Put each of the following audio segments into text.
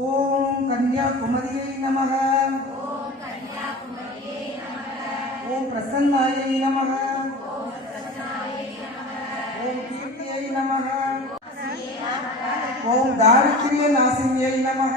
ஓம் கன்யாகுமரியை நமக ஓம் பிரசன்னாயை நமக ஓம் கீர்த்தியை நமக ஓம் தாரித்ரிய நாசினியை நமக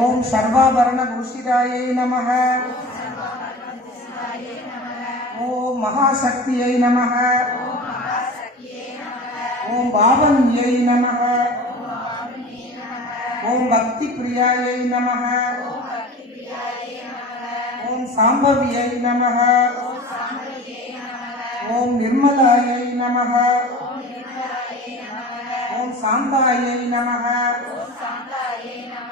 ஓம் சர்வாபரண பூஷிதாயை நம ஓம் மகாசக்தியை நம ஓம் பாவன்யை நம ஓம் பக்தி பிரியாயை நம ஓம் சாம்பவியை நம ஓம் நிர்மலாயை நம ஓம் சாந்தாயை நம ஓம் நித்யமுக்தாயை நமக.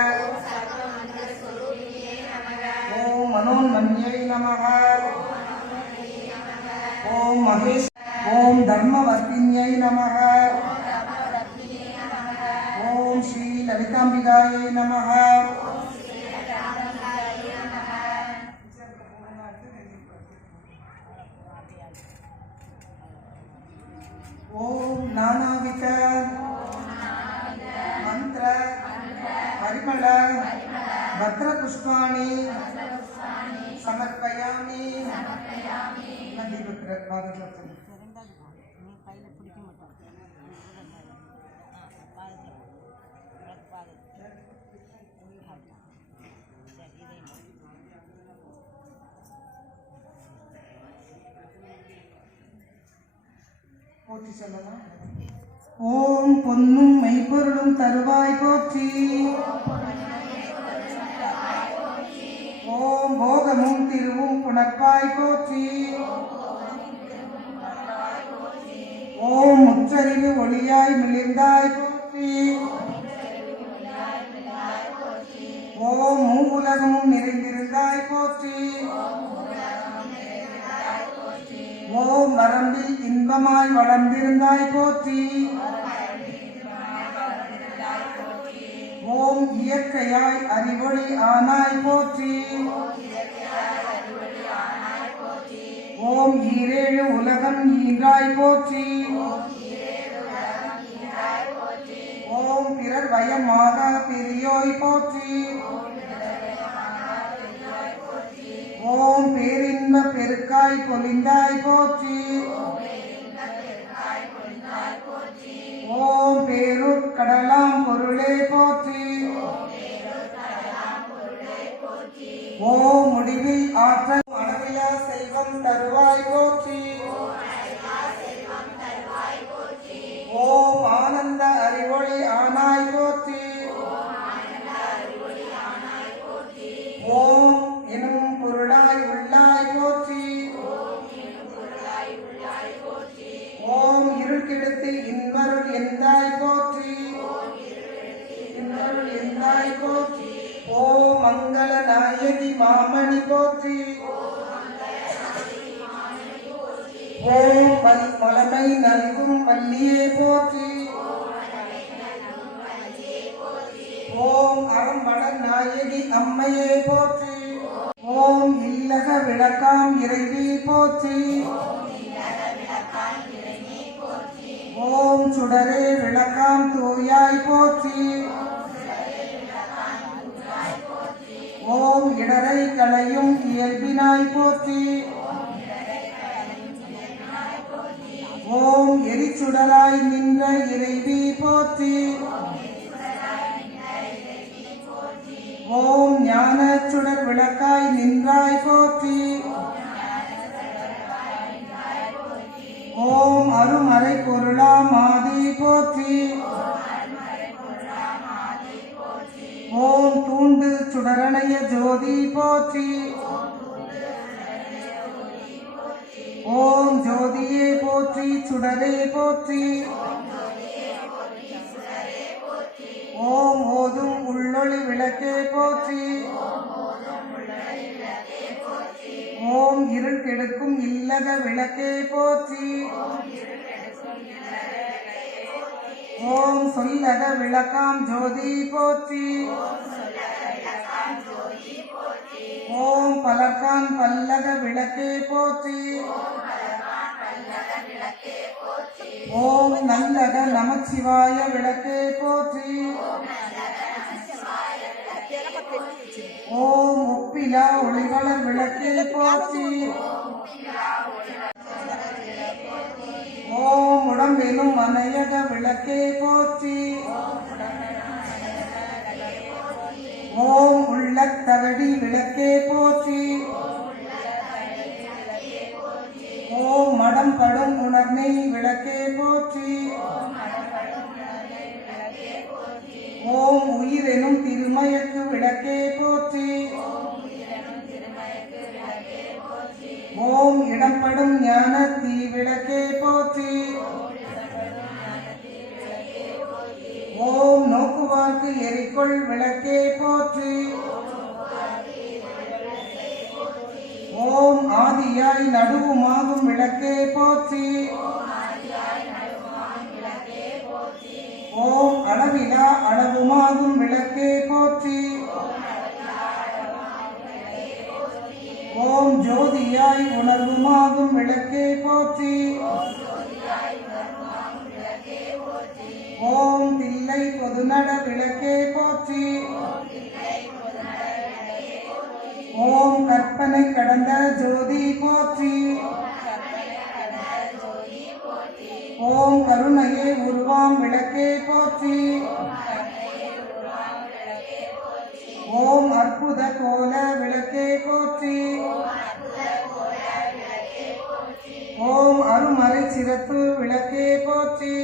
நானாவித மந்திர. பரிமள. பத்ர புஷ்பாணி சமர்ப்பயாமி நந்தி பத்ர போற்றி சொல்லலாம். ஓம் பொன்னும் மெய்ப்பொருளும் தருவாய் போற்றி. ஓம் போகமும் திருவும் புணர்ப்பாய் போற்றி. ஓம் முற்றறிவு ஒளியாய் மிளிர்ந்தாய் போற்றி. ஓம் மூவுலகமும் நிறைந்திருந்தாய் போற்றி. ஓம் வரம்பில் இன்பமாய் வளர்ந்திருந்தாய் போற்றி. ஓம் இயற்கையாய் அறிவொளி ஆனாய் போற்றி. ஓம் ஈரேழு உலகம் ஈன்றாய் போற்றி. ஓம் பிறர் பயமாக பெரியோய் போற்றி. பேரின்ப பெருக்காய் பொலிந்தாய் போற்றி. ஓம் பேருட்கடலாம் பொருளே போற்றி. ஓம் முடிவில் ஆற்றல் அளவையா செல்வம் தருவாய் மாமணி போற்றி. ஓம் பல் மலமை நல்கும் வள்ளியே போற்றி. ஓம் அறம்பட நாயகி அம்மையே போற்றி. ஓம் இல்லக விளக்காம் இறைவி போற்றி. ஓம் சுடரே விளக்காம் தூயாய் போற்றி. இடரை களையும் இயல்பினாய் போற்றி. ஓம் எரிச்சுடராய் நின்ற இறைவி போற்றி. ஓம் ஞான சுடர் விளக்காய் நின்றாய் போற்றி. ஓம் அருமறை பொருளாம் ஆதி போற்றி. ஓம் தூண்டு சுடரணைய ஜோதி போற்றி. ஓம் ஜோதியே போற்றி சுடரே போற்றி. ஓம் ஓதும் உள்ளொளி விளக்கே போற்றி. ஓம் இருள் கெடுக்கும் இல்லக விளக்கே போற்றி. ஓம் சொல்லக விளக்காம் ஜோதி போற்றி. ஓம் பலர்கான் பல்லக விளக்கே போற்றி. ஓம் நல்லக நமச்சிவாய விளக்கே போற்றி. ஓம் ஒப்பிலா ஒளிவளர் விளக்கே போற்றி. ஓம் மனையக விளக்கே போற்றி ஓம் உள்ள தகடி விளக்கே போற்றி ஓம் மடம் படும் உணர்னை விளக்கே போற்றி ஓம் உயிரெனும் திருமயக்கு விளக்கே போற்றி ஓம் இடம்படும் ஞான தீ விளக்கே போற்றி ஓம் நோக்குவார்க்கு எரிக்கொள் விளக்கே போற்றி. ஓம் ஆதியாய் நடுவுமாகும் விளக்கே போற்றி. ஓம் அளவிலா அளவுமாகும் விளக்கே போற்றி. ஓம் ஜோதியாய் உணர்வுமாகும் விளக்கே போற்றி. ஓம் தில்லை பொதுநட விளக்கே போற்றி. ஓம் கற்பனை கடந்த ஜோதி போற்றி. ஓம் கருணையே உருவாம் விளக்கே போற்றி. ஓம் அற்புத கோல விளக்கே போற்றி. ஓம் அருமறை சிறப்பு விளக்கே போற்றி.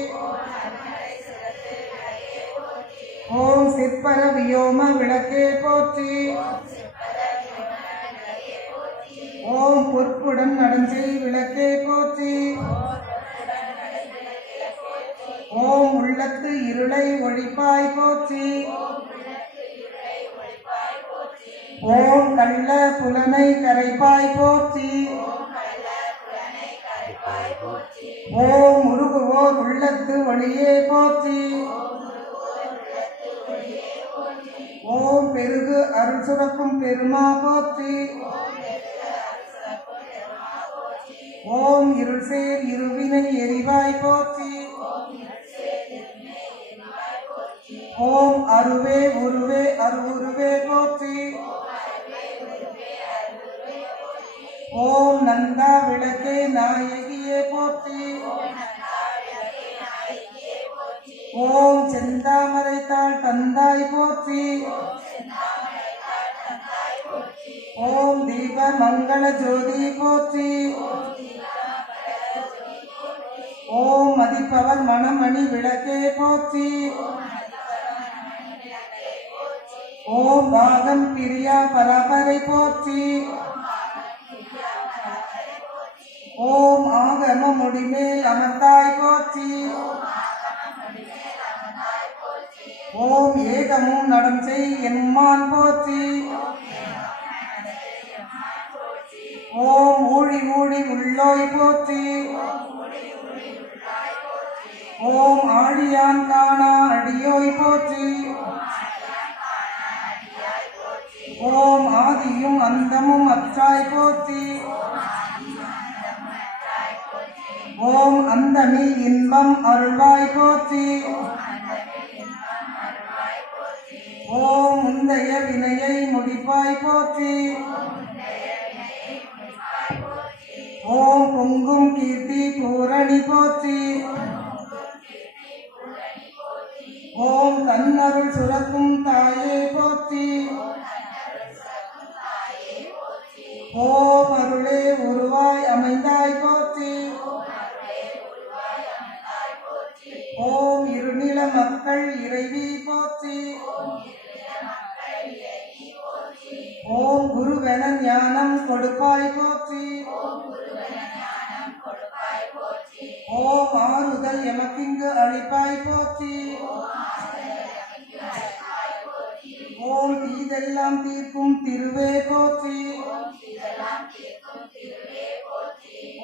ஓம் சிற்பர வியோம விளக்கே போற்றி. ஓம் பொற்புடன் நடஞ்சை விளக்கே போற்றி. ஓம் உள்ளத்து இருளை ஒழிப்பாய் போற்றி. ஓம் கள்ள புலனை கரைப்பாய் போற்றி. ஓம் உருகுவோர் உள்ளத்து ஒளியே போற்றி. ஓம் பெருகு அருள் சுரக்கும் பெருமா போற்றி. ஓம் இருள் சேர் இருவினை எரிவாய் போற்றி. ஓம் அருவே உருவே அருவுருவே போற்றி. ஓம் நந்தா விளக்கே நாயகியே போற்றி. ஓம் செந்தாமரை தாள் தந்தாய் போற்றி. ஓம் தீப மங்கள ஜோதி போற்றி. ஓம் மதிப்பவர் மணமணி விளக்கே போற்றி. ஓம் பாகம் பிரியா பரபரை போற்றி. ஓம் ஆகம முடிமேல் அமர்ந்தாய் போற்றி. ஓம் ஏகமும் நடம் செய் எம்மான் போற்றி. ஓம் ஊழி ஊழி உள்ளோய் போற்றி. ஓம் ஆழியான் காணா அடியோய் போற்றி. ஓம் ஆதியும் அந்தமும் அற்றாய் போற்றி. ஓம் அந்தமில் இன்பம் அருள்வாய் போற்றி. ஓம் முந்தைய வினையை முடிப்பாய் போற்றி. ஓம் பொங்கும் கீர்த்தி பூரணி போற்றி. ஓம் தன்னருள் சுரக்கும் தாயே போற்றி. ஓம் அருளே உருவாய் அமைந்தாய் போற்றி. ஓம் மக்கள் இறைவி போற்றி. ஓம் குருவென ஞானம் கொடுப்பாய் போற்றி. ஓம் ஆறுதல் எமக்கிங்கு அழிப்பாய் போற்றி. ஓம் தீதெல்லாம் தீர்க்கும் திருவே போற்றி.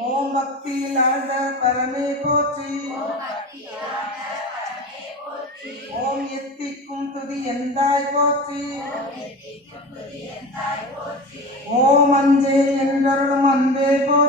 ஓம் பக்தியில் ஆழ்ந்த பரமே போற்றி. ஓம் எத்திக்கும் துதி எந்தாய் போற்றி. ஓம் அஞ்சே என்றருளும் அன்பே போற்றி.